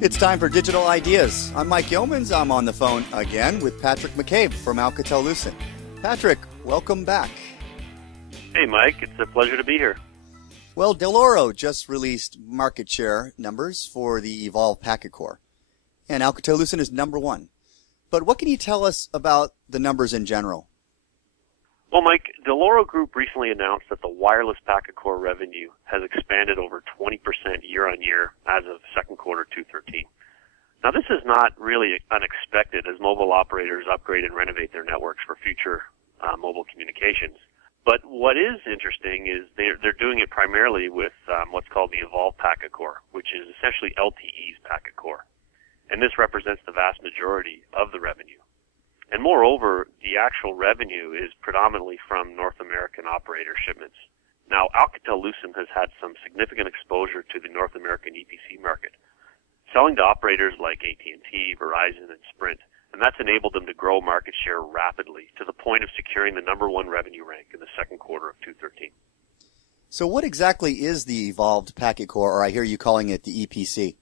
It's time for Digital Ideas. I'm Mike Yeomans. I'm on the phone again with Patrick McCabe from Alcatel-Lucent. Patrick, welcome back. Hey, Mike. It's a pleasure to be here. Well, Dell'Oro just released market share numbers for the Evolved Packet Core, and Alcatel-Lucent is number one. But what can you tell us about the numbers in general? Well, Mike, Dell'Oro Group recently announced that the wireless packet core revenue has expanded over 20% year-on-year as of second quarter 2013. Now, this is not really unexpected as mobile operators upgrade and renovate their networks for future mobile communications. But what is interesting is they're doing it primarily with what's called the Evolved Packet Core, which is essentially LTE's packet core. And this represents the vast majority of the revenue. And moreover, the actual revenue is predominantly from North American operator shipments. Now, Alcatel-Lucent has had some significant exposure to the North American EPC market, selling to operators like AT&T, Verizon, and Sprint. And that's enabled them to grow market share rapidly to the point of securing the number one revenue rank in the second quarter of 2013. So what exactly is the Evolved Packet Core, or I hear you calling it the EPC?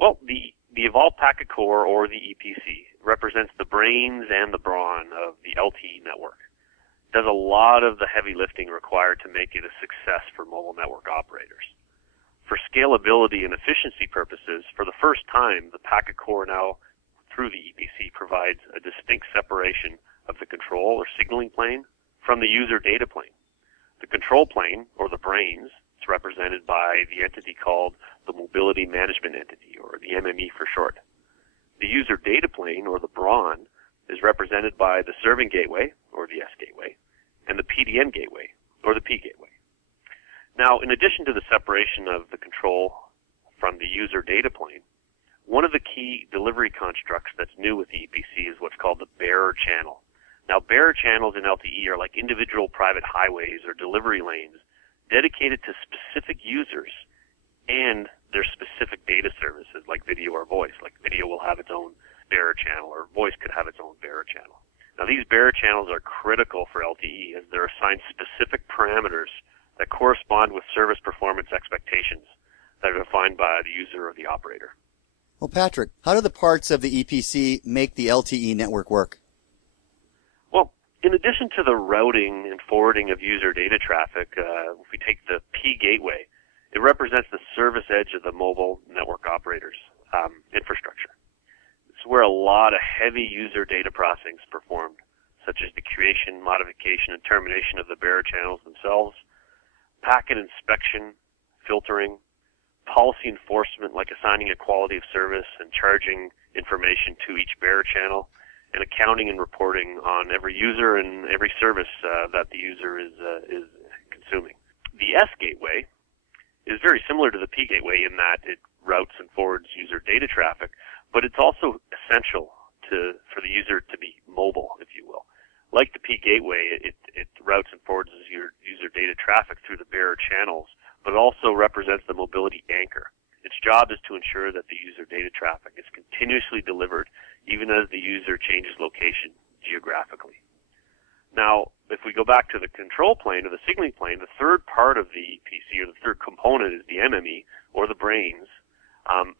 Well, the Evolved Packet Core, or the EPC, represents the brains and the brawn of the LTE network. It does a lot of the heavy lifting required to make it a success for mobile network operators. For scalability and efficiency purposes, for the first time, the packet core now, through the EPC, provides a distinct separation of the control or signaling plane from the user data plane. The control plane, or the brains, is represented by the entity called the Mobility Management Entity, or the MME for short. The user data plane, or the brawn, is represented by the serving gateway, or the S gateway, and the PDN gateway, or the P gateway. Now, in addition to the separation of the control from the user data plane, one of the key delivery constructs that's new with the EPC is what's called the bearer channel. Now, bearer channels in LTE are like individual private highways or delivery lanes dedicated to specific users and their specific data services like video or voice. Like video will have its own bearer channel, or voice could have its own bearer channel. Now, these bearer channels are critical for LTE as they're assigned specific parameters that correspond with service performance expectations that are defined by the user or the operator. Well, Patrick, how do the parts of the EPC make the LTE network work? Well, in addition to the routing and forwarding of user data traffic, if we take the P gateway, it represents the service edge of the mobile network operators' infrastructure. It's where a lot of heavy user data processing is performed, such as the creation, modification, and termination of the bearer channels themselves, packet inspection, filtering, policy enforcement like assigning a quality of service and charging information to each bearer channel, and accounting and reporting on every user and every service that the user is consuming. The S gateway is very similar to the P gateway in that it routes and forwards user data traffic, but it's also essential for the user to be mobile, if you will. Like the P gateway, it routes and forwards your user data traffic through the bearer channels, but it also represents the mobility anchor. Its job is to ensure that the user data traffic is continuously delivered even as the user changes location geographically. Now, if we go back to the control plane or the signaling plane, the third part of the EPC, or the third component, is the MME, or the brains,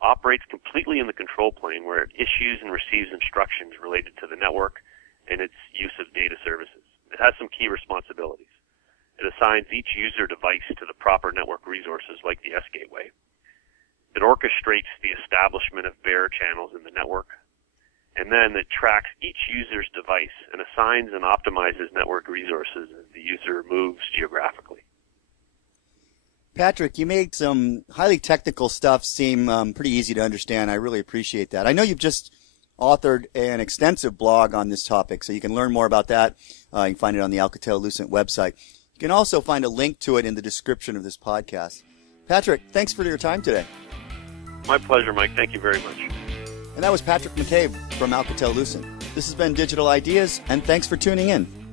operates completely in the control plane where it issues and receives instructions related to the network and its use of data services. It has some key responsibilities. It assigns each user device to the proper network resources like the S gateway. It orchestrates the establishment of bearer channels in the network. And then it tracks each user's device and assigns and optimizes network resources as the user moves geographically. Patrick, you made some highly technical stuff seem pretty easy to understand. I really appreciate that. I know you've just authored an extensive blog on this topic, so you can learn more about that. You can find it on the Alcatel-Lucent website. You can also find a link to it in the description of this podcast. Patrick, thanks for your time today. My pleasure, Mike. Thank you very much. And that was Patrick McCabe from Alcatel-Lucent. This has been Digital Ideas, and thanks for tuning in.